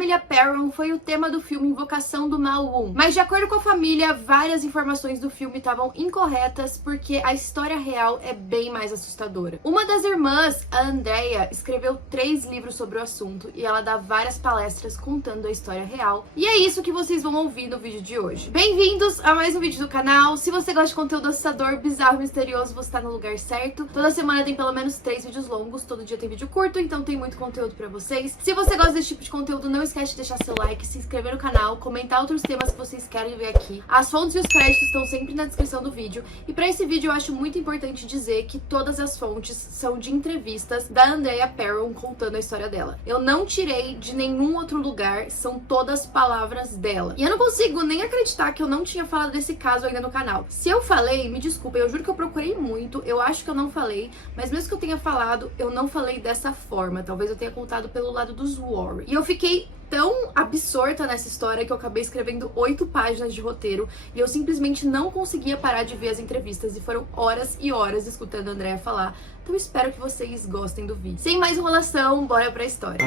família Perron foi o tema do filme Invocação do Mal 1, mas de acordo com a família, várias informações do filme estavam incorretas porque a história real é bem mais assustadora. Uma das irmãs, a Andrea, escreveu 3 livros sobre o assunto e ela dá várias palestras contando a história real, e é isso que vocês vão ouvir no vídeo de hoje. Bem-vindos a mais um vídeo do canal. Se você gosta de conteúdo assustador, bizarro, misterioso, você tá no lugar certo. Toda semana tem pelo menos 3 vídeos longos, todo dia tem vídeo curto, então tem muito conteúdo pra vocês. Se você gosta desse tipo de conteúdo, não esquece de deixar seu like, se inscrever no canal, comentar outros temas que vocês querem ver aqui. As fontes e os créditos estão sempre na descrição do vídeo. E pra esse vídeo eu acho muito importante dizer que todas as fontes são de entrevistas da Andrea Perron contando a história dela. Eu não tirei de nenhum outro lugar, são todas palavras dela. E eu não consigo nem acreditar que eu não tinha falado desse caso ainda no canal. Se eu falei, me desculpa, eu juro que eu procurei muito, eu acho que eu não falei, mas mesmo que eu tenha falado, eu não falei dessa forma. Talvez eu tenha contado pelo lado dos Warren. E eu fiquei tão absorta nessa história que eu acabei escrevendo 8 páginas de roteiro e eu simplesmente não conseguia parar de ver as entrevistas e foram horas e horas escutando a Andrea falar. Então espero que vocês gostem do vídeo. Sem mais enrolação, bora pra história.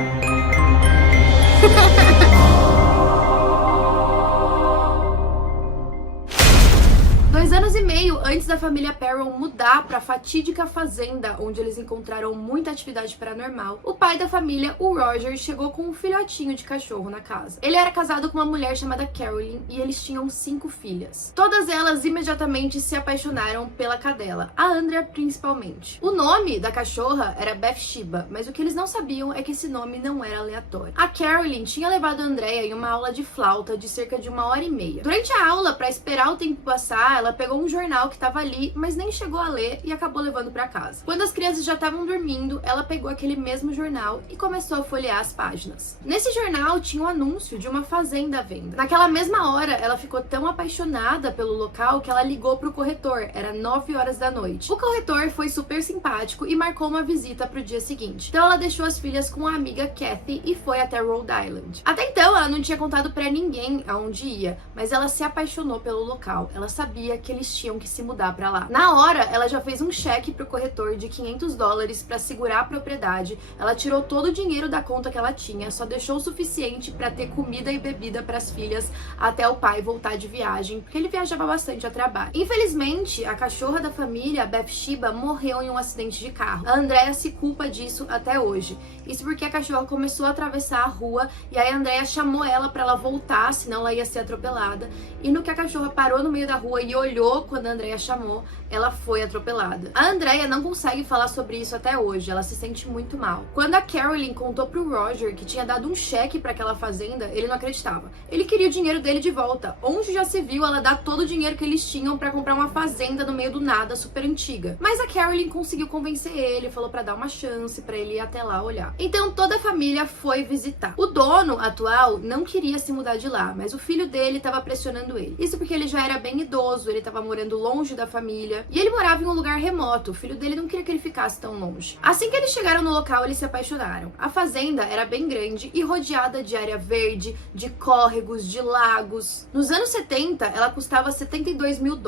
2 anos e meio antes da família Perron mudar para a fatídica fazenda onde eles encontraram muita atividade paranormal, o pai da família, o Roger, chegou com um filhotinho de cachorro na casa. Ele era casado com uma mulher chamada Carolyn e eles tinham 5 filhas. Todas elas imediatamente se apaixonaram pela cadela, a Andrea principalmente. O nome da cachorra era Bathsheba, mas o que eles não sabiam é que esse nome não era aleatório. A Carolyn tinha levado a Andrea em uma aula de flauta de cerca de 1h30. Durante a aula, para esperar o tempo passar, ela pegou um jornal que estava ali, mas nem chegou a ler e acabou levando para casa. Quando as crianças já estavam dormindo, ela pegou aquele mesmo jornal e começou a folhear as páginas. Nesse jornal tinha um anúncio de uma fazenda à venda. Naquela mesma hora, ela ficou tão apaixonada pelo local que ela ligou pro corretor. Era 9 horas da noite. O corretor foi super simpático e marcou uma visita pro dia seguinte. Então ela deixou as filhas com a amiga Kathy e foi até Rhode Island. Até então, ela não tinha contado pra ninguém aonde ia, mas ela se apaixonou pelo local. Ela sabia que eles tinham que se mudar pra lá. Na hora, ela já fez um cheque pro corretor de $500 pra segurar a propriedade. Ela tirou todo o dinheiro da conta que ela tinha, só deixou o suficiente pra ter comida e bebida pras filhas até o pai voltar de viagem, porque ele viajava bastante a trabalho. Infelizmente, a cachorra da família, Bathsheba, morreu em um acidente de carro. A Andrea se culpa disso até hoje. Isso porque a cachorra começou a atravessar a rua e aí a Andrea chamou ela pra ela voltar, senão ela ia ser atropelada. E no que a cachorra parou no meio da rua e olhou quando a Andrea chamou, ela foi atropelada. A Andrea não consegue falar sobre isso até hoje, ela se sente muito mal. Quando a Carolyn contou pro Roger que tinha dado um cheque pra aquela fazenda, ele não acreditava. Ele queria o dinheiro dele de volta. Onde já se viu ela dar todo o dinheiro que eles tinham pra comprar uma fazenda no meio do nada, super antiga. Mas a Carolyn conseguiu convencer ele, falou pra dar uma chance pra ele ir até lá olhar. Então toda a família foi visitar. O dono atual não queria se mudar de lá, mas o filho dele tava pressionando ele. Isso porque ele já era bem idoso, ele tava morando longe da família e ele morava em um lugar remoto. O filho dele não queria que ele ficasse tão longe. Assim que eles chegaram no local, eles se apaixonaram. A fazenda era bem grande e rodeada de área verde, de córregos, de lagos. Nos anos 70, ela custava $72 mil,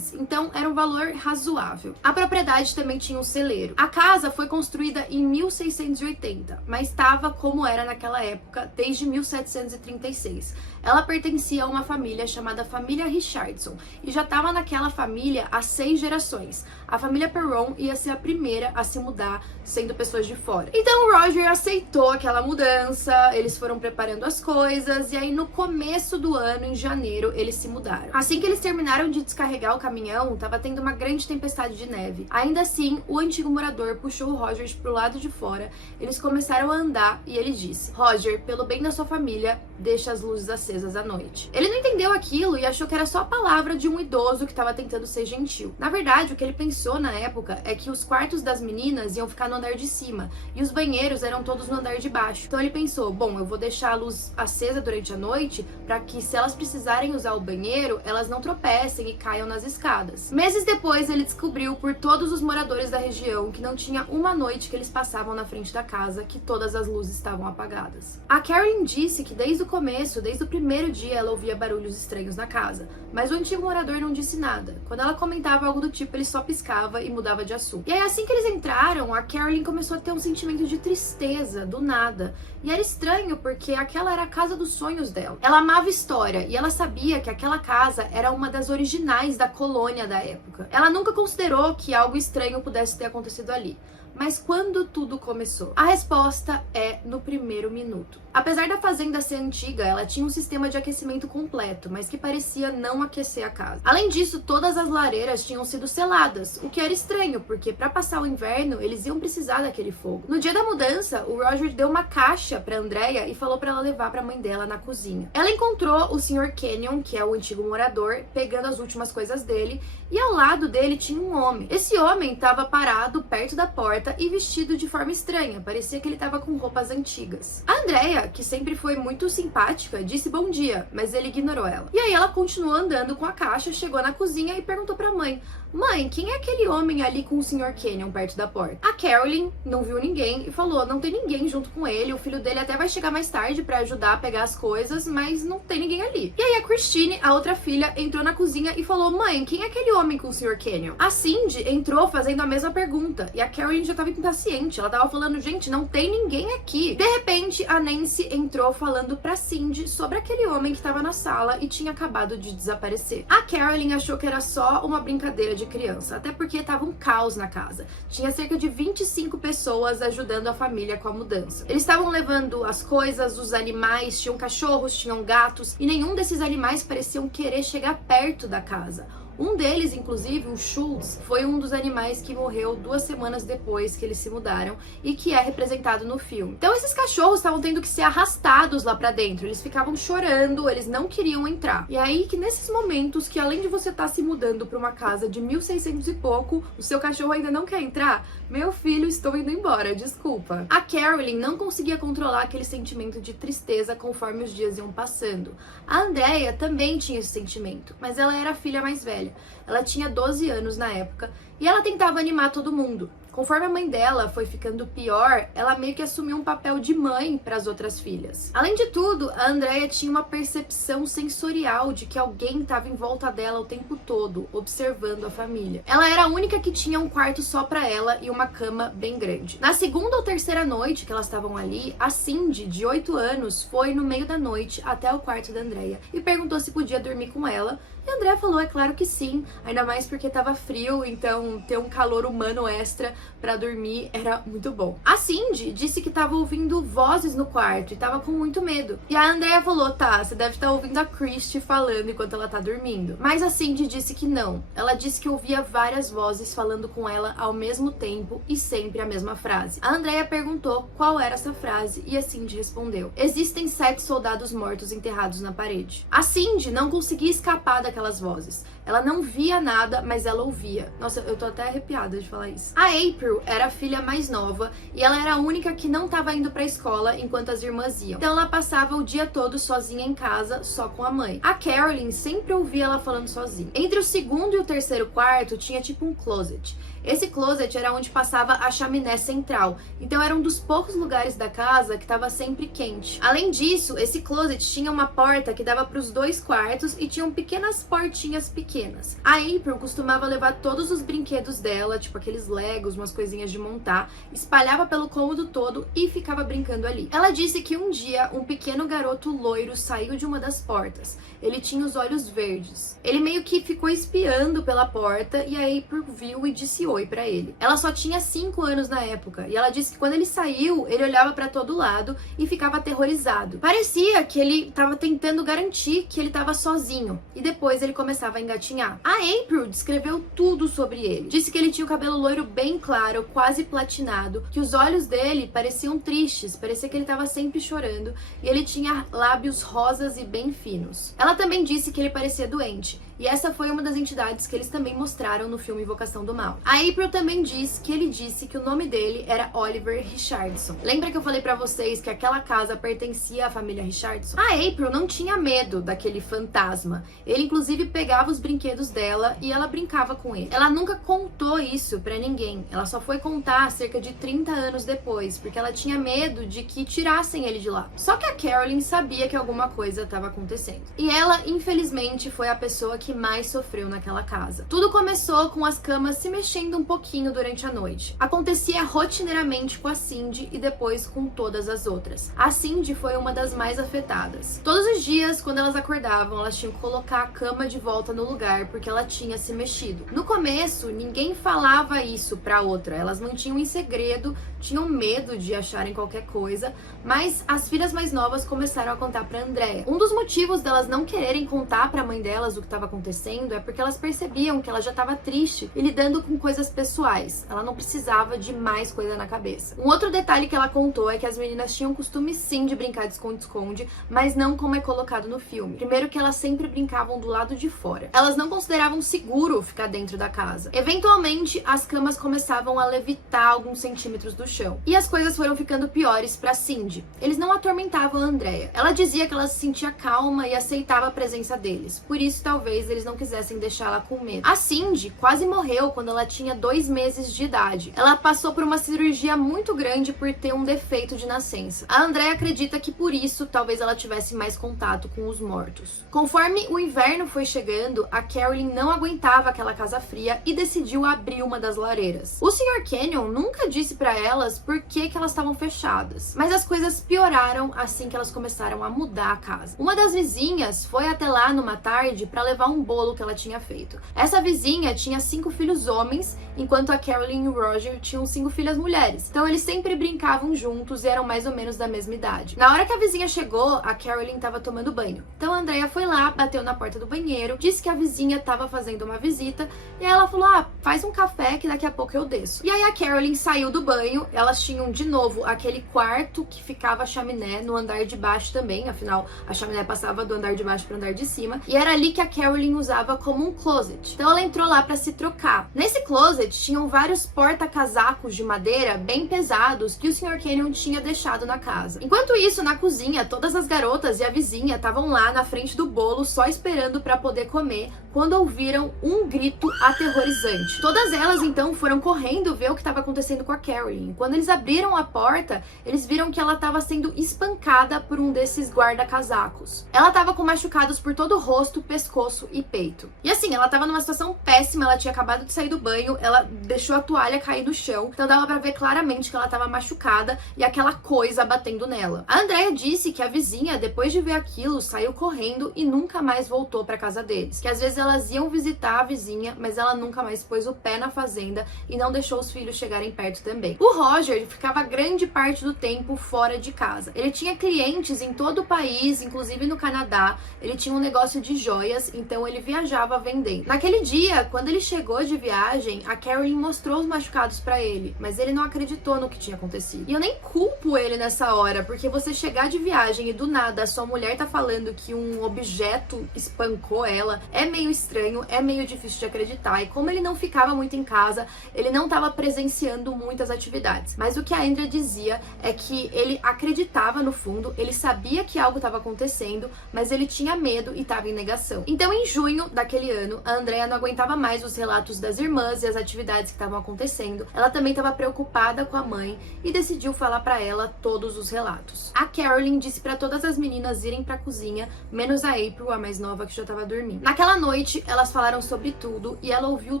então era um valor razoável. A propriedade também tinha um celeiro. A casa foi construída em 1680, mas estava como era naquela época desde 1736. Ela pertencia a uma família chamada família Richardson e já estava naquela família há 6 gerações. A família Perron ia ser a primeira a se mudar, sendo pessoas de fora. Então o Roger aceitou aquela mudança, eles foram preparando as coisas e aí no começo do ano, em janeiro, eles se mudaram. Assim que eles terminaram de descarregar o caminhão, estava tendo uma grande tempestade de neve. Ainda assim, o antigo morador puxou o Roger pro lado de fora, eles começaram a andar e ele disse: Roger, pelo bem da sua família, deixa as luzes acesas à noite. Ele não entendeu aquilo e achou que era só a palavra de um idoso que estava tentando ser gentil. Na verdade, o que ele pensou na época é que os quartos das meninas iam ficar no andar de cima e os banheiros eram todos no andar de baixo. Então ele pensou, bom, eu vou deixar a luz acesa durante a noite para que se elas precisarem usar o banheiro, elas não tropecem e caiam nas escadas. Meses depois, ele descobriu por todos os moradores da região que não tinha uma noite que eles passavam na frente da casa que todas as luzes estavam apagadas. A Carolyn disse que desde o começo, desde o primeiro dia, ela ouvia barulhos estranhos na casa, mas o antigo morador não disse nada. nada. Quando ela comentava algo do tipo, ele só piscava e mudava de assunto. E aí, assim que eles entraram, a Carolyn começou a ter um sentimento de tristeza, do nada. E era estranho, porque aquela era a casa dos sonhos dela. Ela amava história, e ela sabia que aquela casa era uma das originais da colônia da época. Ela nunca considerou que algo estranho pudesse ter acontecido ali. Mas quando tudo começou? A resposta é no primeiro minuto. Apesar da fazenda ser antiga, ela tinha um sistema de aquecimento completo, mas que parecia não aquecer a casa. Além disso, todas as lareiras tinham sido seladas, o que era estranho, porque para passar o inverno, eles iam precisar daquele fogo. No dia da mudança, o Roger deu uma caixa para Andrea e falou para ela levar para a mãe dela na cozinha. Ela encontrou o Sr. Kenyon, que é o antigo morador, pegando as últimas coisas dele, e ao lado dele tinha um homem. Esse homem estava parado perto da porta e vestido de forma estranha, parecia que ele estava com roupas antigas. A Andrea, que sempre foi muito simpática, disse bom dia, mas ele ignorou ela. E aí ela continuou andando com a caixa, chegou na cozinha e perguntou pra mãe: mãe, quem é aquele homem ali com o Sr. Kenyon perto da porta? A Carolyn não viu ninguém e falou: não tem ninguém junto com ele, o filho dele até vai chegar mais tarde pra ajudar a pegar as coisas, mas não tem ninguém ali. E aí a Christine, a outra filha, entrou na cozinha e falou: mãe, quem é aquele homem com o Sr. Kenyon? A Cindy entrou fazendo a mesma pergunta e a Carolyn já tava impaciente, ela tava falando: gente, não tem ninguém aqui. De repente, a Nancy entrou falando pra Cindy sobre aquele homem que tava na sala e tinha acabado de desaparecer. A Carolyn achou que era só uma brincadeira de criança, até porque tava um caos na casa. Tinha cerca de 25 pessoas ajudando a família com a mudança. Eles estavam levando as coisas, os animais, tinham cachorros, tinham gatos, e nenhum desses animais pareciam querer chegar perto da casa. Um deles, inclusive, o Schultz, foi um dos animais que morreu 2 semanas depois que eles se mudaram e que é representado no filme. Então esses cachorros estavam tendo que ser arrastados lá pra dentro, eles ficavam chorando, eles não queriam entrar. E aí que nesses momentos que além de você estar se mudando pra uma casa de 1600 e pouco, o seu cachorro ainda não quer entrar, meu filho, estou indo embora, desculpa. A Carolyn não conseguia controlar aquele sentimento de tristeza conforme os dias iam passando. A Andrea também tinha esse sentimento, mas ela era a filha mais velha. Ela tinha 12 anos na época e ela tentava animar todo mundo. Conforme a mãe dela foi ficando pior, ela meio que assumiu um papel de mãe para as outras filhas. Além de tudo, a Andrea tinha uma percepção sensorial de que alguém estava em volta dela o tempo todo, observando a família. Ela era a única que tinha um quarto só para ela e uma cama bem grande. Na segunda ou terceira noite que elas estavam ali, a Cindy, de 8 anos, foi no meio da noite até o quarto da Andrea e perguntou se podia dormir com ela. E a Andrea falou: é claro que sim, ainda mais porque tava frio, então ter um calor humano extra pra dormir era muito bom. A Cindy disse que tava ouvindo vozes no quarto e tava com muito medo. E a Andrea falou: tá, você deve estar ouvindo a Christy falando enquanto ela tá dormindo. Mas a Cindy disse que não. Ela disse que ouvia várias vozes falando com ela ao mesmo tempo e sempre a mesma frase. A Andrea perguntou qual era essa frase e a Cindy respondeu: existem 7 soldados mortos enterrados na parede. A Cindy não conseguia escapar daquelas vozes. Ela não via nada, mas ela ouvia. Nossa, eu tô até arrepiada de falar isso. A April era a filha mais nova e ela era a única que não estava indo pra escola enquanto as irmãs iam. Então ela passava o dia todo sozinha em casa, só com a mãe. A Carolyn sempre ouvia ela falando sozinha. Entre o segundo e o terceiro quarto tinha tipo um closet. Esse closet era onde passava a chaminé central, então era um dos poucos lugares da casa que estava sempre quente. Além disso, esse closet tinha uma porta que dava para os 2 quartos e tinham pequenas portinhas pequenas. A April costumava levar todos os brinquedos dela, tipo aqueles Legos, umas coisinhas de montar, espalhava pelo cômodo todo e ficava brincando ali. Ela disse que um dia um pequeno garoto loiro saiu de uma das portas. Ele tinha os olhos verdes. Ele meio que ficou espiando pela porta e a April viu e disse oi pra ele. Ela só tinha 5 anos na época e ela disse que quando ele saiu, ele olhava pra todo lado e ficava aterrorizado. Parecia que ele tava tentando garantir que ele tava sozinho e depois ele começava a engatinhar. A April descreveu tudo sobre ele. Disse que ele tinha o cabelo loiro bem claro, quase platinado, que os olhos dele pareciam tristes, parecia que ele tava sempre chorando e ele tinha lábios rosas e bem finos. Ela também disse que ele parecia doente. E essa foi uma das entidades que eles também mostraram no filme Invocação do Mal. A April também diz que ele disse que o nome dele era Oliver Richardson. Lembra que eu falei pra vocês que aquela casa pertencia à família Richardson? A April não tinha medo daquele fantasma. Ele inclusive pegava os brinquedos dela e ela brincava com ele. Ela nunca contou isso pra ninguém. Ela só foi contar cerca de 30 anos depois, porque ela tinha medo de que tirassem ele de lá. Só que a Carolyn sabia que alguma coisa estava acontecendo. E ela, infelizmente, foi a pessoa que que mais sofreu naquela casa. Tudo começou com as camas se mexendo um pouquinho durante a noite. Acontecia rotineiramente com a Cindy e depois com todas as outras. A Cindy foi uma das mais afetadas. Todos os dias, quando elas acordavam, elas tinham que colocar a cama de volta no lugar porque ela tinha se mexido. No começo, ninguém falava isso pra outra. Elas mantinham em segredo, tinham medo de acharem qualquer coisa, mas as filhas mais novas começaram a contar pra Andrea. Um dos motivos delas não quererem contar pra mãe delas o que estava acontecendo é porque elas percebiam que ela já estava triste e lidando com coisas pessoais. Ela não precisava de mais coisa na cabeça. Um outro detalhe que ela contou é que as meninas tinham costume sim de brincar de esconde-esconde, mas não como é colocado no filme. Primeiro que elas sempre brincavam do lado de fora. Elas não consideravam seguro ficar dentro da casa. Eventualmente, as camas começavam a levitar alguns centímetros do chão. E as coisas foram ficando piores pra Cindy. Eles não atormentavam a Andrea. Ela dizia que ela se sentia calma e aceitava a presença deles. Por isso, talvez, eles não quisessem deixá-la com medo. A Cindy quase morreu quando ela tinha 2 meses de idade. Ela passou por uma cirurgia muito grande por ter um defeito de nascença. A Andrea acredita que por isso, talvez ela tivesse mais contato com os mortos. Conforme o inverno foi chegando, a Carolyn não aguentava aquela casa fria e decidiu abrir uma das lareiras. O Sr. Kenyon nunca disse pra elas por que elas estavam fechadas, mas as coisas pioraram assim que elas começaram a mudar a casa. Uma das vizinhas foi até lá numa tarde para levar um bolo que ela tinha feito. Essa vizinha tinha 5 filhos homens, enquanto a Carolyn e o Roger tinham 5 filhas mulheres. Então eles sempre brincavam juntos e eram mais ou menos da mesma idade. Na hora que a vizinha chegou, a Carolyn estava tomando banho. Então a Andrea foi lá, bateu na porta do banheiro, disse que a vizinha estava fazendo uma visita e aí ela falou: faz um café que daqui a pouco eu desço. E aí a Carolyn saiu do banho, elas tinham de novo aquele quarto que ficava a chaminé no andar de baixo também, afinal a chaminé passava do andar de baixo para o andar de cima, e era ali que a Carolyn usava como um closet. Então ela entrou lá para se trocar. Nesse closet tinham vários porta-casacos de madeira bem pesados que o Sr. Kenyon tinha deixado na casa. Enquanto isso, na cozinha, todas as garotas e a vizinha estavam lá na frente do bolo só esperando para poder comer, quando ouviram um grito aterrorizante. Todas elas então foram correndo ver o que estava acontecendo com a Carolyn. Quando eles abriram a porta, eles viram que ela estava sendo espancada por um desses guarda-casacos. Ela estava com machucados por todo o rosto, pescoço e peito. E assim, ela estava numa situação péssima, ela tinha acabado de sair do banho, ela deixou a toalha cair no chão, então dava pra ver claramente que ela estava machucada e aquela coisa batendo nela. A Andrea disse que a vizinha, depois de ver aquilo, saiu correndo e nunca mais voltou pra casa deles. Que às vezes elas iam visitar a vizinha, mas ela nunca mais pôs o pé na fazenda e não deixou os filhos chegarem perto também. O Roger ficava grande parte do tempo fora de casa. Ele tinha clientes em todo o país, inclusive no Canadá. Ele tinha um negócio de joias, então ele viajava vendendo. Naquele dia, quando ele chegou de viagem, a Carolyn mostrou os machucados pra ele, mas ele não acreditou no que tinha acontecido. E eu nem culpo ele nessa hora, porque você chegar de viagem e do nada a sua mulher tá falando que um objeto espancou ela, é meio estranho, é meio difícil de acreditar. E como ele não ficava muito em casa, ele não estava presenciando muitas atividades. Mas o que a Andrea dizia é que ele acreditava no fundo, ele sabia que algo estava acontecendo, mas ele tinha medo e estava em negação. Então, em junho daquele ano, a Andrea não aguentava mais os relatos das irmãs e as atividades que estavam acontecendo. Ela também estava preocupada com a mãe e decidiu falar para ela todos os relatos. A Carolyn disse para todas as meninas irem para a cozinha, menos a April, a mais nova, que já estava dormindo. Naquela noite, elas falaram sobre tudo e ela ouviu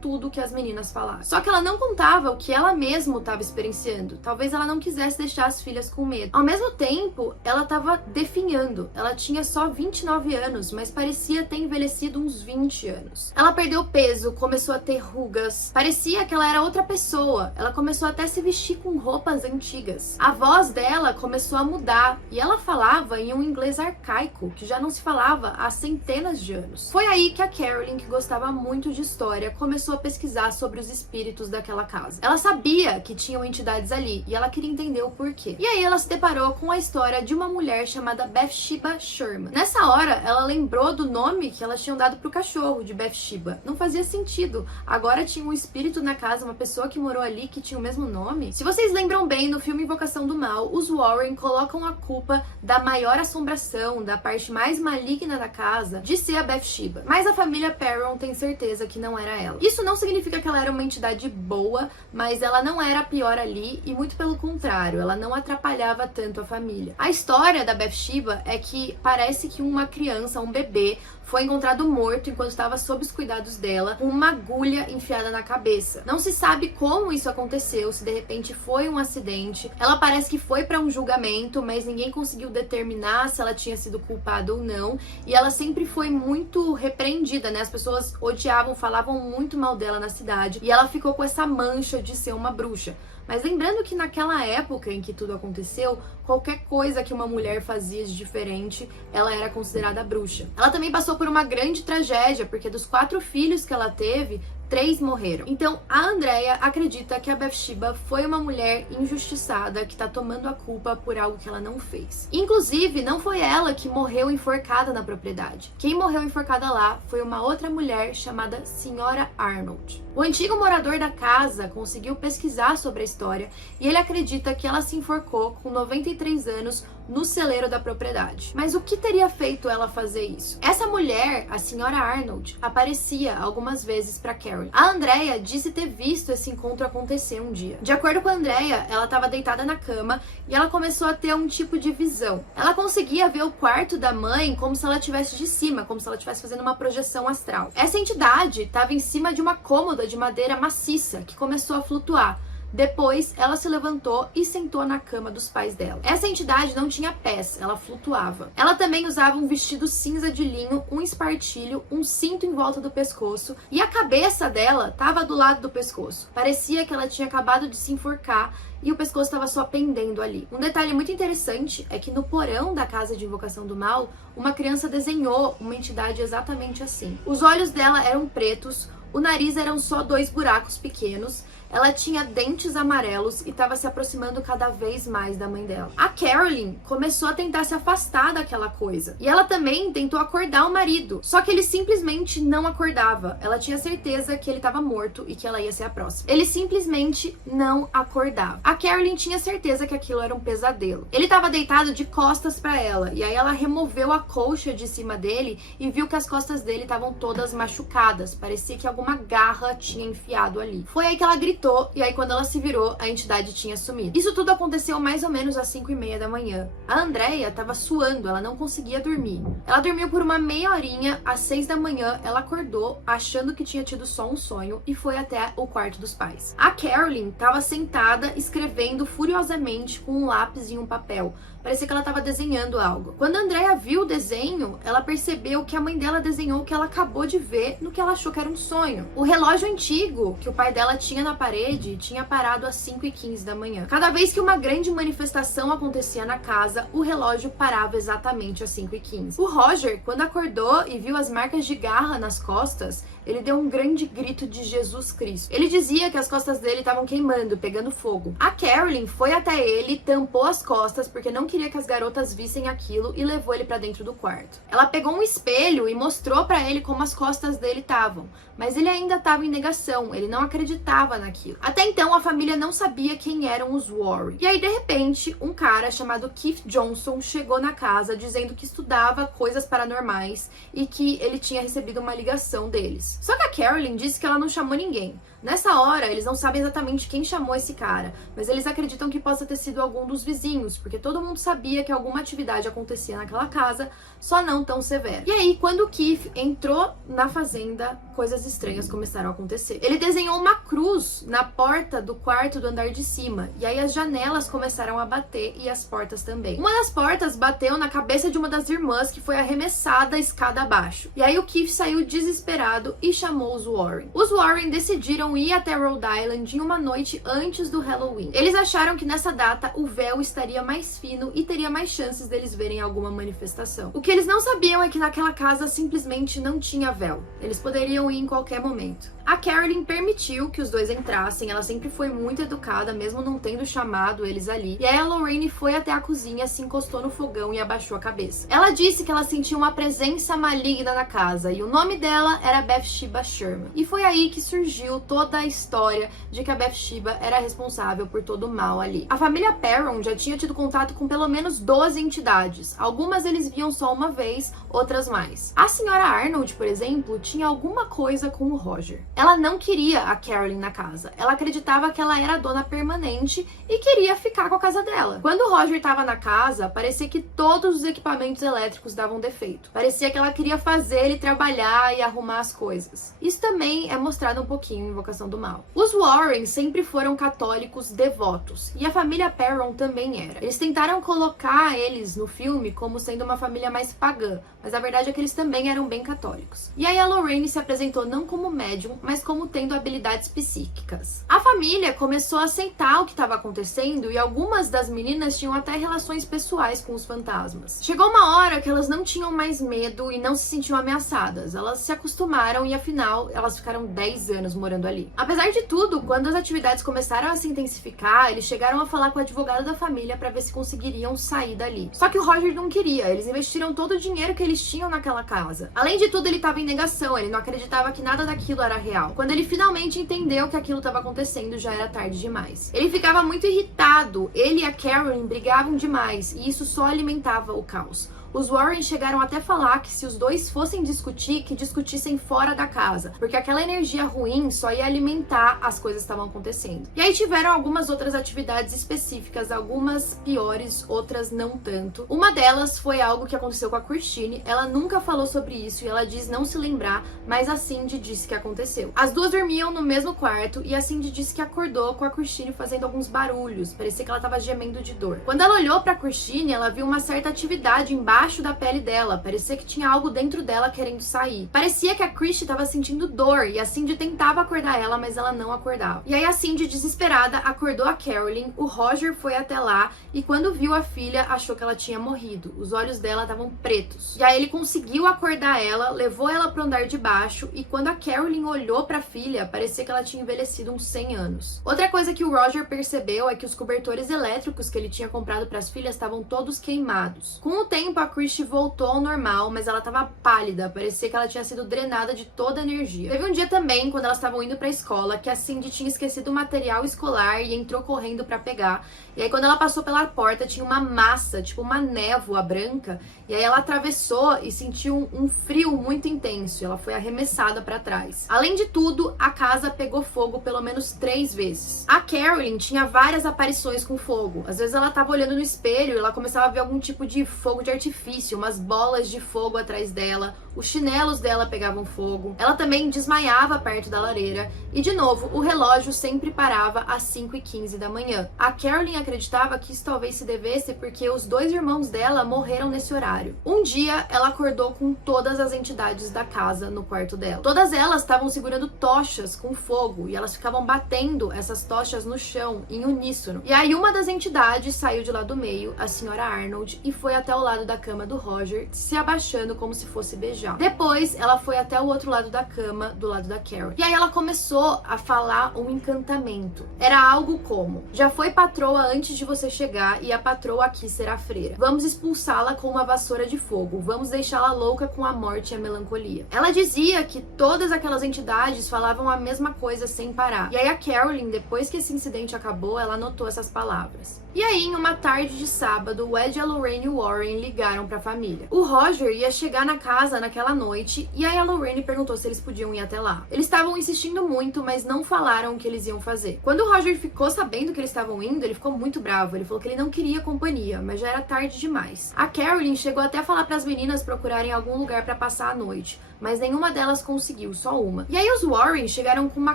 tudo que as meninas falaram. Só que ela não contava o que ela mesma estava experienciando. Talvez ela não quisesse deixar as filhas com medo. Ao mesmo tempo, ela estava definhando. Ela tinha só 29 anos, mas parecia ter envelhecido uns 20 anos. Ela perdeu peso, começou a ter rugas. Parecia que ela era outra pessoa. Ela começou até a se vestir com roupas antigas. A voz dela começou a mudar e ela falava em um inglês arcaico que já não se falava há centenas de anos. Foi aí que a Carolyn, que gostava muito de história, começou a pesquisar sobre os espíritos daquela casa. Ela sabia que tinham entidades ali e ela queria entender o porquê. E aí ela se deparou com a história de uma mulher chamada Bathsheba Sherman. Nessa hora, ela lembrou do nome que elas tinham dado pro cachorro, de Bathsheba. Não fazia sentido. Agora tinha um espírito na casa, uma pessoa que morou ali que tinha o mesmo nome. Se vocês lembram bem, no filme Invocação do Mal, os Warren colocam a culpa da maior assombração, da parte mais maligna da casa, de ser a Bathsheba. Mas a família família Perron tem certeza que não era ela. Isso não significa que ela era uma entidade boa, mas ela não era a pior ali e muito pelo contrário, ela não atrapalhava tanto a família. A história da Bathsheba é que parece que uma criança, um bebê, foi encontrado morto enquanto estava sob os cuidados dela, com uma agulha enfiada na cabeça. Não se sabe como isso aconteceu, se de repente foi um acidente. Ela parece que foi para um julgamento, mas ninguém conseguiu determinar se ela tinha sido culpada ou não. E ela sempre foi muito repreendida, né? As pessoas odiavam, falavam muito mal dela na cidade. E ela ficou com essa mancha de ser uma bruxa. Mas lembrando que naquela época em que tudo aconteceu, qualquer coisa que uma mulher fazia de diferente, ela era considerada bruxa. Ela também passou por uma grande tragédia, porque dos 4 filhos que ela teve, 3 morreram. Então, a Andrea acredita que a Bathsheba foi uma mulher injustiçada que tá tomando a culpa por algo que ela não fez. Inclusive, não foi ela que morreu enforcada na propriedade. Quem morreu enforcada lá foi uma outra mulher chamada Senhora Arnold. O antigo morador da casa conseguiu pesquisar sobre a história e ele acredita que ela se enforcou com 93 anos no celeiro da propriedade. Mas o que teria feito ela fazer isso? Essa mulher, a senhora Arnold, aparecia algumas vezes para Carol. A Andrea disse ter visto esse encontro acontecer um dia. De acordo com a Andrea, ela estava deitada na cama e ela começou a ter um tipo de visão. Ela conseguia ver o quarto da mãe como se ela estivesse de cima, como se ela estivesse fazendo uma projeção astral. Essa entidade estava em cima de uma cômoda de madeira maciça que começou a flutuar. Depois, ela se levantou e sentou na cama dos pais dela. Essa entidade não tinha pés, ela flutuava. Ela também usava um vestido cinza de linho, um espartilho, um cinto em volta do pescoço e a cabeça dela estava do lado do pescoço. Parecia que ela tinha acabado de se enforcar e o pescoço estava só pendendo ali. Um detalhe muito interessante é que no porão da casa de invocação do mal, uma criança desenhou uma entidade exatamente assim. Os olhos dela eram pretos, o nariz eram só 2 buracos pequenos. Ela tinha dentes amarelos e estava se aproximando cada vez mais da mãe dela. A Carolyn começou a tentar se afastar daquela coisa. E ela também tentou acordar o marido. Só que ele simplesmente não acordava. Ela tinha certeza que ele estava morto e que ela ia ser a próxima. Ele simplesmente não acordava. A Carolyn tinha certeza que aquilo era um pesadelo. Ele estava deitado de costas para ela. E aí ela removeu a colcha de cima dele e viu que as costas dele estavam todas machucadas. Parecia que alguma garra tinha enfiado ali. Foi aí que ela gritou. E aí quando ela se virou, a entidade tinha sumido. Isso tudo aconteceu mais ou menos às 5:30 da manhã. A Andrea estava suando, ela não conseguia dormir. Ela dormiu por uma meia horinha, às 6 da manhã ela acordou, achando que tinha tido só um sonho e foi até o quarto dos pais. A Carolyn estava sentada, escrevendo furiosamente com um lápis e um papel. Parecia que ela estava desenhando algo. Quando a Andrea viu o desenho, ela percebeu que a mãe dela desenhou o que ela acabou de ver no que ela achou que era um sonho. O relógio antigo que o pai dela tinha na parede tinha parado às 5:15 da manhã. Cada vez que uma grande manifestação acontecia na casa, o relógio parava exatamente às 5:15. O Roger, quando acordou e viu as marcas de garra nas costas, ele deu um grande grito de Jesus Cristo. Ele dizia que as costas dele estavam queimando, pegando fogo. A Carolyn foi até ele, tampou as costas porque não queria que as garotas vissem aquilo e levou ele pra dentro do quarto. Ela pegou um espelho e mostrou pra ele como as costas dele estavam, mas ele ainda estava em negação, ele não acreditava naquilo. Até então a família não sabia quem eram os Warren. E aí de repente um cara chamado Keith Johnson chegou na casa dizendo que estudava coisas paranormais e que ele tinha recebido uma ligação deles. Só que a Carolyn disse que ela não chamou ninguém. Nessa hora, eles não sabem exatamente quem chamou esse cara, mas eles acreditam que possa ter sido algum dos vizinhos, porque todo mundo sabia que alguma atividade acontecia naquela casa, só não tão severa. E aí, quando o Keith entrou na fazenda, coisas estranhas começaram a acontecer. Ele desenhou uma cruz na porta do quarto do andar de cima, e aí as janelas começaram a bater e as portas também. Uma das portas bateu na cabeça de uma das irmãs, que foi arremessada a escada abaixo. E aí o Keith saiu desesperado e chamou os Warren. Os Warren decidiram ir até Rhode Island em uma noite antes do Halloween. Eles acharam que nessa data o véu estaria mais fino e teria mais chances deles verem alguma manifestação. O que eles não sabiam é que naquela casa simplesmente não tinha véu. Eles poderiam ir em qualquer momento. A Carolyn permitiu que os dois entrassem, ela sempre foi muito educada, mesmo não tendo chamado eles ali. E aí a Lorraine foi até a cozinha, se encostou no fogão e abaixou a cabeça. Ela disse que ela sentiu uma presença maligna na casa, e o nome dela era Bathsheba Sherman. E foi aí que surgiu toda toda a história de que a Bathsheba era responsável por todo o mal ali. A família Perron já tinha tido contato com pelo menos 12 entidades. Algumas eles viam só uma vez, outras mais. A senhora Arnold, por exemplo, tinha alguma coisa com o Roger. Ela não queria a Carolyn na casa. Ela acreditava que ela era a dona permanente e queria ficar com a casa dela. Quando o Roger estava na casa, parecia que todos os equipamentos elétricos davam defeito. Parecia que ela queria fazer ele trabalhar e arrumar as coisas. Isso também é mostrado um pouquinho em Invocação do Mal. Os Warren sempre foram católicos devotos, e a família Perron também era. Eles tentaram colocar eles no filme como sendo uma família mais pagã, mas a verdade é que eles também eram bem católicos. E aí a Lorraine se apresentou não como médium, mas como tendo habilidades psíquicas. A família começou a aceitar o que estava acontecendo e algumas das meninas tinham até relações pessoais com os fantasmas. Chegou uma hora que elas não tinham mais medo e não se sentiam ameaçadas. Elas se acostumaram e afinal elas ficaram 10 anos morando ali. Apesar de tudo, quando as atividades começaram a se intensificar, eles chegaram a falar com o advogado da família para ver se conseguiriam sair dali. Só que o Roger não queria. Eles investiram todo o dinheiro que eles tinham naquela casa. Além de tudo, ele estava em negação. Ele não acreditava que nada daquilo era real. Quando ele finalmente entendeu que aquilo estava acontecendo, já era tarde demais. Ele ficava muito irritado. Ele e a Carolyn brigavam demais e isso só alimentava o caos. Os Warren chegaram até falar que se os dois fossem discutir, que discutissem fora da casa, porque aquela energia ruim só ia alimentar as coisas que estavam acontecendo. E aí tiveram algumas outras atividades específicas, algumas piores, outras não tanto. Uma delas foi algo que aconteceu com a Christine. Ela nunca falou sobre isso e ela diz não se lembrar, mas a Cindy disse que aconteceu. As duas dormiam no mesmo quarto e a Cindy disse que acordou com a Christine fazendo alguns barulhos, parecia que ela estava gemendo de dor. Quando ela olhou para Christine, ela viu uma certa atividade embaixo da pele dela, parecia que tinha algo dentro dela querendo sair. Parecia que a Christy estava sentindo dor e a Cindy tentava acordar ela, mas ela não acordava. E aí a Cindy, desesperada, acordou a Carolyn. O Roger foi até lá e quando viu a filha, achou que ela tinha morrido. Os olhos dela estavam pretos. E aí ele conseguiu acordar ela, levou ela para o andar de baixo e quando a Carolyn olhou para a filha, parecia que ela tinha envelhecido uns 100 anos. Outra coisa que o Roger percebeu é que os cobertores elétricos que ele tinha comprado para as filhas estavam todos queimados. Com o tempo, a Christy voltou ao normal, mas ela estava pálida, parecia que ela tinha sido drenada de toda a energia. Teve um dia também, quando elas estavam indo para a escola, que a Cindy tinha esquecido o material escolar e entrou correndo para pegar. E aí quando ela passou pela porta, tinha uma massa, tipo uma névoa branca, e aí ela atravessou e sentiu um frio muito intenso, ela foi arremessada para trás. Além de tudo, a casa pegou fogo pelo menos 3 vezes. A Carolyn tinha várias aparições com fogo. Às vezes ela estava olhando no espelho e ela começava a ver algum tipo de fogo de artifício, umas bolas de fogo atrás dela, os chinelos dela pegavam fogo, ela também desmaiava perto da lareira e, de novo, o relógio sempre parava às 5h15 da manhã. A Carolyn acreditava que isso talvez se devesse porque os 2 irmãos dela morreram nesse horário. Um dia, ela acordou com todas as entidades da casa no quarto dela. Todas elas estavam segurando tochas com fogo e elas ficavam batendo essas tochas no chão em uníssono. E aí uma das entidades saiu de lá do meio, a senhora Arnold, e foi até o lado da cama do Roger, se abaixando como se fosse beijar. Depois, ela foi até o outro lado da cama, do lado da Carol. E aí ela começou a falar um encantamento. Era algo como: já foi patroa antes de você chegar e a patroa aqui será freira. Vamos expulsá-la com uma vassoura de fogo. Vamos deixá-la louca com a morte e a melancolia. Ela dizia que todas aquelas entidades falavam a mesma coisa sem parar. E aí a Carolyn, depois que esse incidente acabou, ela anotou essas palavras. E aí, em uma tarde de sábado, o Ed e a Lorraine Warren ligaram pra família. O Roger ia chegar na casa naquela noite e aí a Lorraine perguntou se eles podiam ir até lá. Eles estavam insistindo muito, mas não falaram o que eles iam fazer. Quando o Roger ficou sabendo que eles estavam indo, ele ficou muito bravo. Ele falou que ele não queria companhia, mas já era tarde demais. A Carolyn chegou até a falar para as meninas procurarem algum lugar para passar a noite, mas nenhuma delas conseguiu, só uma. E aí os Warren chegaram com uma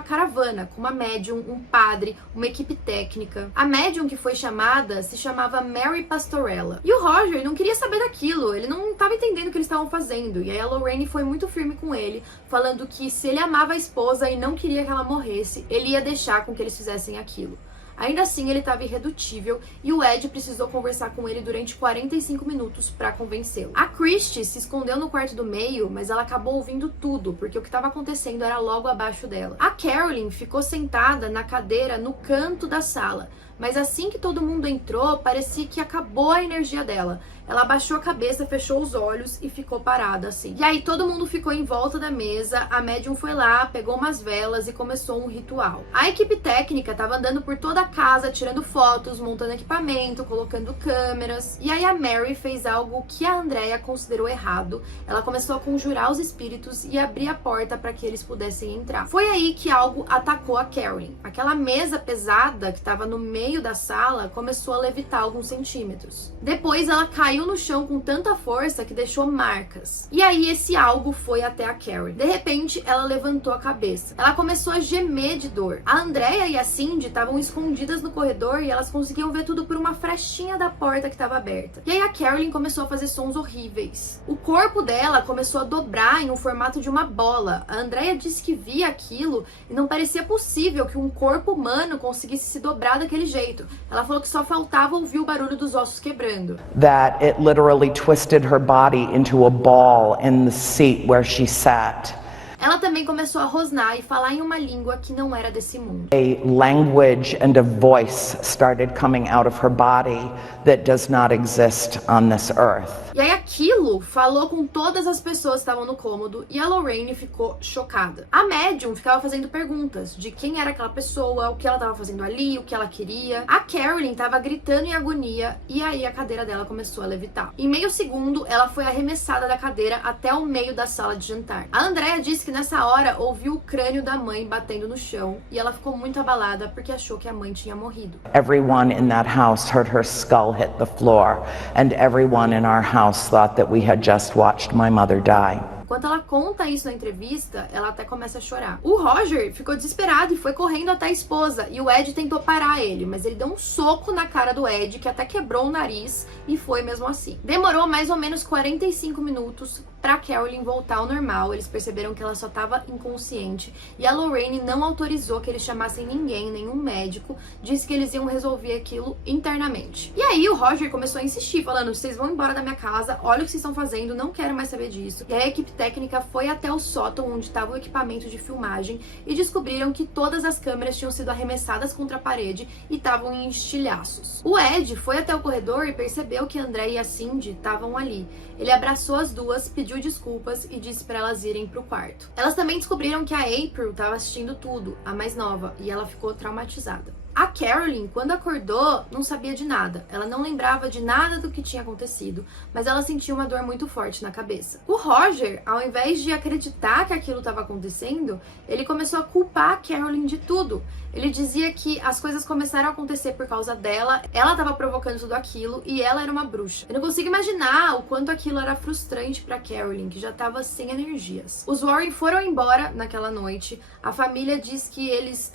caravana, com uma médium, um padre, uma equipe técnica. A médium que foi chamada se chamava Mary Pastorella. E o Roger não queria saber daquilo, ele não estava entendendo o que eles estavam fazendo. E aí a Lorraine foi muito firme com ele, falando que se ele amava a esposa e não queria que ela morresse, ele ia deixar com que eles fizessem aquilo. Ainda assim, ele estava irredutível e o Ed precisou conversar com ele durante 45 minutos para convencê-lo. A Christy se escondeu no quarto do meio, mas ela acabou ouvindo tudo, porque o que estava acontecendo era logo abaixo dela. A Carolyn ficou sentada na cadeira no canto da sala, mas assim que todo mundo entrou, parecia que acabou a energia dela. ela abaixou a cabeça, fechou os olhos e ficou parada assim. E aí todo mundo ficou em volta da mesa, a médium foi lá, pegou umas velas e começou um ritual. A equipe técnica tava andando por toda a casa, tirando fotos, montando equipamento, colocando câmeras. E aí a Mary fez algo que a Andrea considerou errado. Ela começou a conjurar os espíritos e abrir a porta para que eles pudessem entrar. Foi aí que algo atacou a Carolyn. Aquela mesa pesada que estava no meio da sala começou a levitar alguns centímetros. Depois ela caiu no chão com tanta força que deixou marcas. E aí esse algo foi até a Carolyn. De repente ela levantou a cabeça. Ela começou a gemer de dor. A Andrea e a Cindy estavam escondidas no corredor e elas conseguiam ver tudo por uma frestinha da porta que estava aberta. E aí a Carolyn começou a fazer sons horríveis. O corpo dela começou a dobrar em um formato de uma bola. A Andrea disse que via aquilo e não parecia possível que um corpo humano conseguisse se dobrar daquele jeito. Ela falou que só faltava ouvir o barulho dos ossos quebrando. That it literally twisted her body into a ball in the seat where she sat. Ela também começou a rosnar e falar em uma língua que não era desse mundo. A language and a voice started coming out of her body that does not exist on this earth. E aí aquilo falou com todas as pessoas que estavam no cômodo e a Lorraine ficou chocada. A médium ficava fazendo perguntas de quem era aquela pessoa, o que ela estava fazendo ali, o que ela queria. A Carolyn estava gritando em agonia e aí a cadeira dela começou a levitar. Em meio segundo, ela foi arremessada da cadeira até o meio da sala de jantar. A Andrea disse que nessa hora ouviu o crânio da mãe batendo no chão e ela ficou muito abalada porque achou que a mãe tinha morrido. Everyone in that house heard her skull hit the floor, and everyone in our house thought that we had just watched my mother die. Enquanto ela conta isso na entrevista, ela até começa a chorar. O Roger ficou desesperado e foi correndo até a esposa. E o Ed tentou parar ele, mas ele deu um soco na cara do Ed, que até quebrou o nariz, e foi mesmo assim. Demorou mais ou menos 45 minutos pra Carolyn voltar ao normal. Eles perceberam que ela só estava inconsciente. E a Lorraine não autorizou que eles chamassem ninguém, nenhum médico. Disse que eles iam resolver aquilo internamente. E aí o Roger começou a insistir, falando: vocês vão embora da minha casa, olha o que vocês estão fazendo, não quero mais saber disso. E a equipe técnica foi até o sótão onde estava o equipamento de filmagem e descobriram que todas as câmeras tinham sido arremessadas contra a parede e estavam em estilhaços. O Ed foi até o corredor e percebeu que André e a Cindy estavam ali. Ele abraçou as duas, pediu desculpas e disse para elas irem pro quarto. Elas também descobriram que a April estava assistindo tudo, a mais nova, e ela ficou traumatizada. A Carolyn, quando acordou, não sabia de nada. Ela não lembrava de nada do que tinha acontecido, mas ela sentia uma dor muito forte na cabeça. O Roger, ao invés de acreditar que aquilo estava acontecendo, ele começou a culpar a Carolyn de tudo. Ele dizia que as coisas começaram a acontecer por causa dela, ela estava provocando tudo aquilo e ela era uma bruxa. Eu não consigo imaginar o quanto aquilo era frustrante para Carolyn, que já estava sem energias. Os Warren foram embora naquela noite. A família diz que eles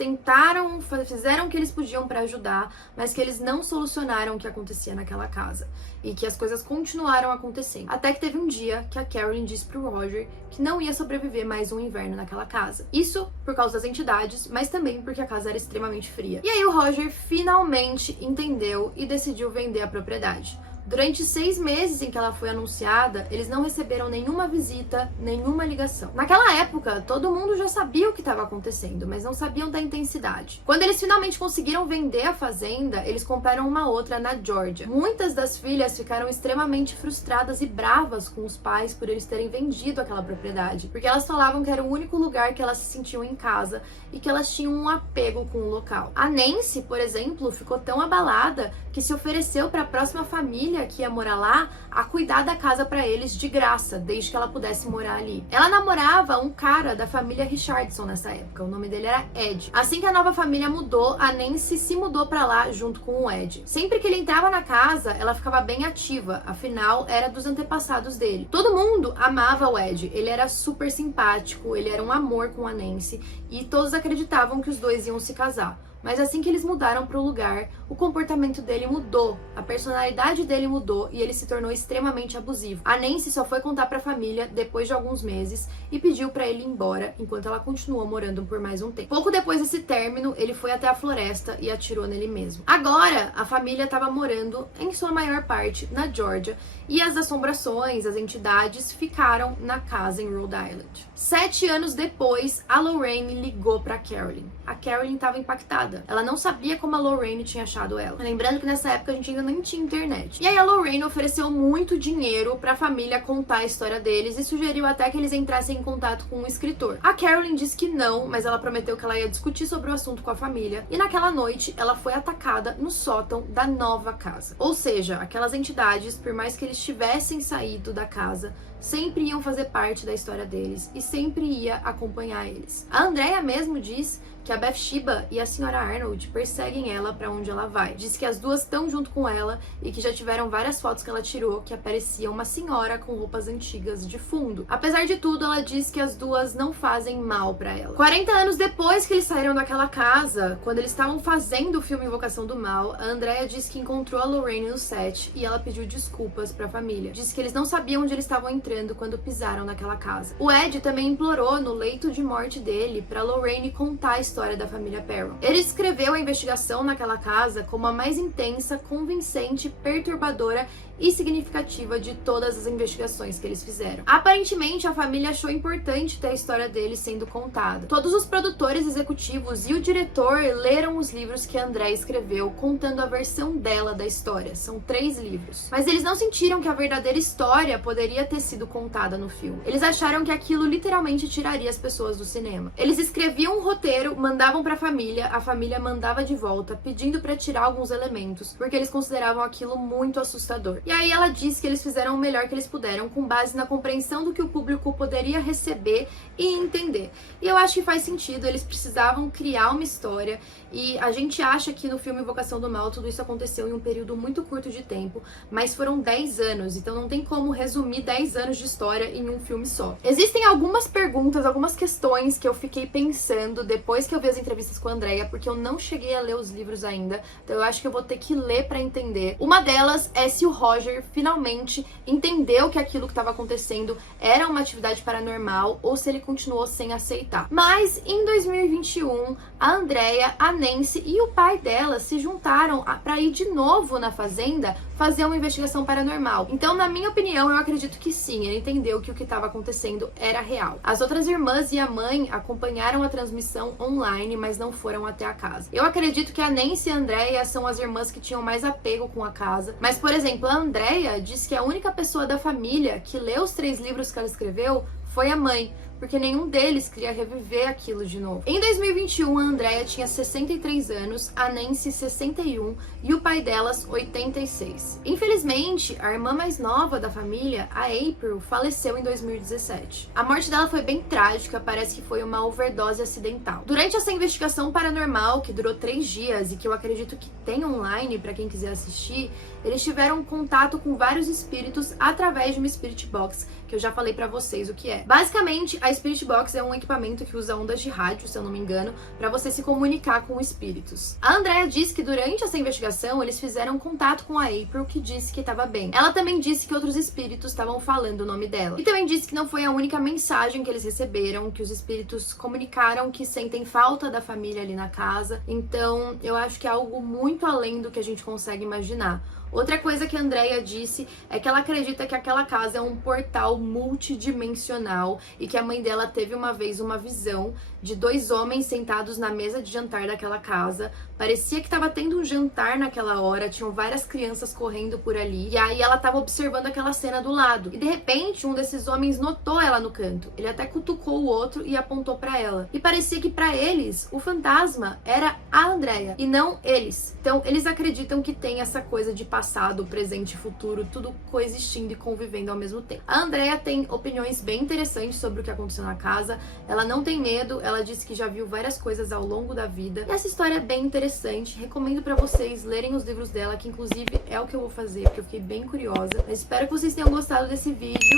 fizeram o que eles podiam para ajudar, mas que eles não solucionaram o que acontecia naquela casa e que as coisas continuaram acontecendo. Até que teve um dia que a Carolyn disse pro Roger que não ia sobreviver mais um inverno naquela casa. Isso por causa das entidades, mas também porque a casa era extremamente fria. E aí o Roger finalmente entendeu e decidiu vender a propriedade. Durante 6 meses em que ela foi anunciada, eles não receberam nenhuma visita, nenhuma ligação. Naquela época, todo mundo já sabia o que estava acontecendo, mas não sabiam da intensidade. Quando eles finalmente conseguiram vender a fazenda, eles compraram uma outra na Georgia. Muitas das filhas ficaram extremamente frustradas e bravas com os pais por eles terem vendido aquela propriedade, porque elas falavam que era o único lugar que elas se sentiam em casa e que elas tinham um apego com o local. A Nancy, por exemplo, ficou tão abalada que se ofereceu para a próxima família que ia morar lá a cuidar da casa para eles de graça, desde que ela pudesse morar ali. Ela namorava um cara da família Richardson nessa época, o nome dele era Ed. Assim que a nova família mudou, a Nancy se mudou para lá junto com o Ed. Sempre que ele entrava na casa, ela ficava bem ativa, afinal era dos antepassados dele. Todo mundo amava o Ed, ele era super simpático, ele era um amor com a Nancy e todos acreditavam que os dois iam se casar. Mas assim que eles mudaram para o lugar, o comportamento dele mudou, a personalidade dele mudou e ele se tornou extremamente abusivo. A Nancy só foi contar para a família depois de alguns meses e pediu para ele ir embora, enquanto ela continuou morando por mais um tempo. Pouco depois desse término, ele foi até a floresta e atirou nele mesmo. Agora, a família estava morando, em sua maior parte, na Georgia e as assombrações, as entidades, ficaram na casa em Rhode Island. 7 anos depois, a Lorraine ligou para Carolyn. A Carolyn estava impactada chocada. Ela não sabia como a Lorraine tinha achado ela. Lembrando que nessa época a gente ainda nem tinha internet. E aí a Lorraine ofereceu muito dinheiro pra família contar a história deles e sugeriu até que eles entrassem em contato com um escritor. A Carolyn disse que não, mas ela prometeu que ela ia discutir sobre o assunto com a família. E naquela noite, ela foi atacada no sótão da nova casa. Ou seja, aquelas entidades, por mais que eles tivessem saído da casa, sempre iam fazer parte da história deles e sempre ia acompanhar eles. A Andrea mesmo diz que a Bathsheba e a senhora Arnold perseguem ela pra onde ela vai. Diz que as duas estão junto com ela e que já tiveram várias fotos que ela tirou que aparecia uma senhora com roupas antigas de fundo. Apesar de tudo, ela diz que as duas não fazem mal pra ela. 40 anos depois que eles saíram daquela casa, quando eles estavam fazendo o filme Invocação do Mal, a Andrea diz que encontrou a Lorraine no set e ela pediu desculpas pra família. Diz que eles não sabiam onde eles estavam entrando quando pisaram naquela casa. O Ed também implorou no leito de morte dele pra Lorraine contar a história da família Perron. Ele descreveu a investigação naquela casa como a mais intensa, convincente, perturbadora e significativa de todas as investigações que eles fizeram. Aparentemente, a família achou importante ter a história deles sendo contada. Todos os produtores executivos e o diretor leram os livros que a Andrea escreveu, contando a versão dela da história. São 3 livros. Mas eles não sentiram que a verdadeira história poderia ter sido contada no filme. Eles acharam que aquilo literalmente tiraria as pessoas do cinema. Eles escreviam um roteiro, mandavam pra família, a família mandava de volta, pedindo pra tirar alguns elementos, porque eles consideravam aquilo muito assustador. E aí ela disse que eles fizeram o melhor que eles puderam, com base na compreensão do que o público poderia receber e entender. E eu acho que faz sentido, eles precisavam criar uma história, e a gente acha que no filme Invocação do Mal tudo isso aconteceu em um período muito curto de tempo, mas foram 10 anos, então não tem como resumir 10 anos de história em um filme só. Existem algumas perguntas, algumas questões que eu fiquei pensando depois que eu vi as entrevistas com a Andrea, porque eu não cheguei a ler os livros ainda, então eu acho que eu vou ter que ler pra entender. Uma delas é se o Roger finalmente entendeu que aquilo que estava acontecendo era uma atividade paranormal ou se ele continuou sem aceitar. Mas em 2021, a Andrea, a Nancy e o pai dela se juntaram para ir de novo na fazenda fazer uma investigação paranormal. Então, na minha opinião, eu acredito que sim, ele entendeu que o que estava acontecendo era real. As outras irmãs e a mãe acompanharam a transmissão online, mas não foram até a casa. Eu acredito que a Nancy e a Andrea são as irmãs que tinham mais apego com a casa, mas, por exemplo, a Andrea diz que a única pessoa da família que leu os 3 livros que ela escreveu foi a mãe, porque nenhum deles queria reviver aquilo de novo. Em 2021, a Andrea tinha 63 anos, a Nancy 61 e o pai delas 86. Infelizmente, a irmã mais nova da família, a April, faleceu em 2017. A morte dela foi bem trágica, parece que foi uma overdose acidental. Durante essa investigação paranormal, que durou 3 dias e que eu acredito que tem online para quem quiser assistir, eles tiveram contato com vários espíritos através de uma Spirit Box, que eu já falei pra vocês o que é. Basicamente, a Spirit Box é um equipamento que usa ondas de rádio, se eu não me engano, pra você se comunicar com espíritos. A Andrea disse que durante essa investigação, eles fizeram contato com a April, que disse que estava bem. Ela também disse que outros espíritos estavam falando o nome dela. E também disse que não foi a única mensagem que eles receberam, que os espíritos comunicaram que sentem falta da família ali na casa. Então, eu acho que é algo muito além do que a gente consegue imaginar. Outra coisa que a Andrea disse é que ela acredita que aquela casa é um portal multidimensional e que a mãe dela teve uma vez uma visão de 2 homens sentados na mesa de jantar daquela casa. Parecia que estava tendo um jantar naquela hora, tinham várias crianças correndo por ali, e aí ela estava observando aquela cena do lado. E de repente, um desses homens notou ela no canto. Ele até cutucou o outro e apontou para ela. E parecia que para eles, o fantasma era a Andrea e não eles. Então, eles acreditam que tem essa coisa de passado, presente e futuro, tudo coexistindo e convivendo ao mesmo tempo. A Andrea tem opiniões bem interessantes sobre o que aconteceu na casa. Ela não tem medo, ela disse que já viu várias coisas ao longo da vida. E essa história é bem interessante. Recomendo pra vocês lerem os livros dela, que inclusive é o que eu vou fazer, porque eu fiquei bem curiosa. Mas espero que vocês tenham gostado desse vídeo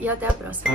e até a próxima.